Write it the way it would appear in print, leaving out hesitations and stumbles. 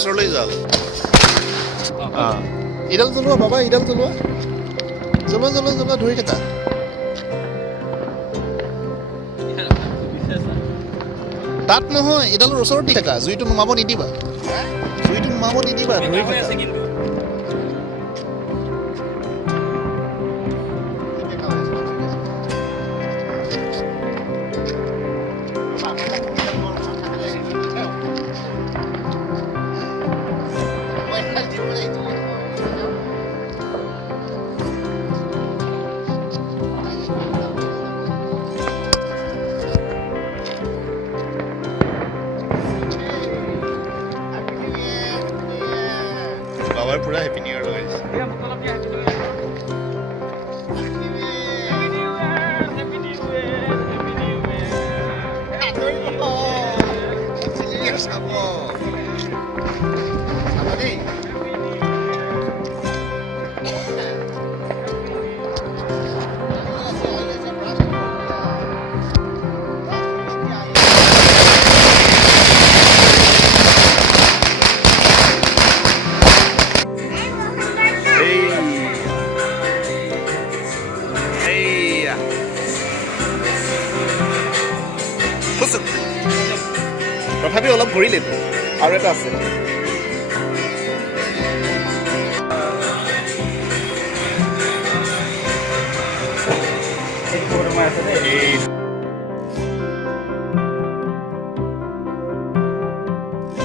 ওচৰলৈ যাওক ইডাল জ্বলোৱা বাবা ইডাল জ্বলোৱা ধৰি থকা তাত নহয় এডালৰ ওচৰত দি থাকা জুইটো নুমাব নিদিবা ধৰি থাকা বাবাৰ পুৰা হেপী নিউ ইয়াৰ লগাইছে তথাপি অলপ ঘূৰিলে আৰু এটা আছে